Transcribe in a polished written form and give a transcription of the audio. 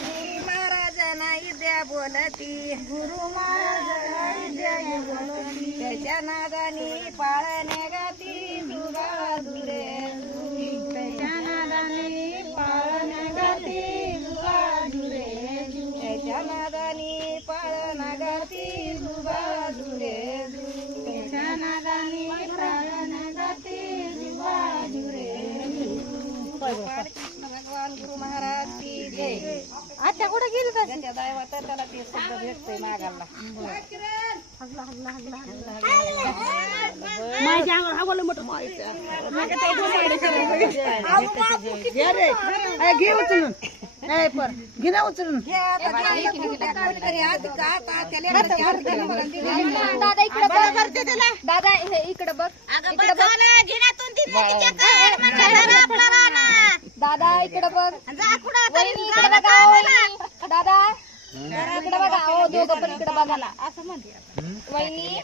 महाराजांना विद्या बोलती गुरु महाराजांना विद्या बोलती त्याच्या नादानी पाळण्या गाती दुगा दुरे त्याच्या नादानी पाळण्या गाती दुगा दुरे त्याच्या नादानी पाळणा गाती दुगा दुरे त्याच्या नादानी पाळणा गाती दुगा दुरे कृष्ण भगवान गुरु महाराज की जय. आता कुठे गेली का त्या दैवात त्याला ते शब्द भेटतोय मागायला माझ्या अंगावर हवलं मोठं घे उचलून घे ना उचलून दादा इकडे करते त्याला दादा इकडे बघ दादा इकडे बघ दादा इकडे बघा दोघं पण इकडे बघा ना असं म्हणते वहिनी